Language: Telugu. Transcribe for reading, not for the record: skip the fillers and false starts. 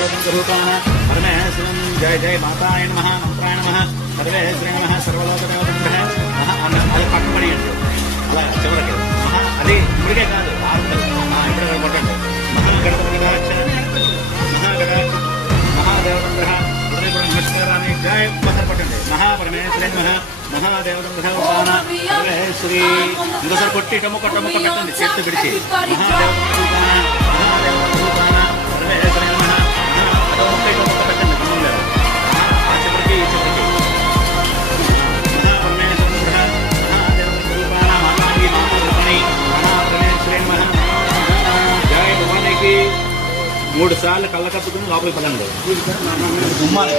परमेश्वरं जय जय माताय नमः मंत्राय नमः सर्वे श्री नमः सर्वलोकदेवतभ्यः అది పక్కపడి అలా చివరికి అది ఇప్పటికే కాదు ఇక్కడ కొట్టండి మహాగణపతి మహాదేవతంభ్యः నమస్కారాన్ని జయ పట్టండి మహాపరమేశ్వరి నమః మహాదేవతంభ్యः సర్వే శ్రీ ఇంకోసారి కొట్టి టముక పెట్టండి చేతి విడిచి మూడు సార్లు కళ్ళ కప్పుకుని లోపలికి పడండి ఉమ్మాలి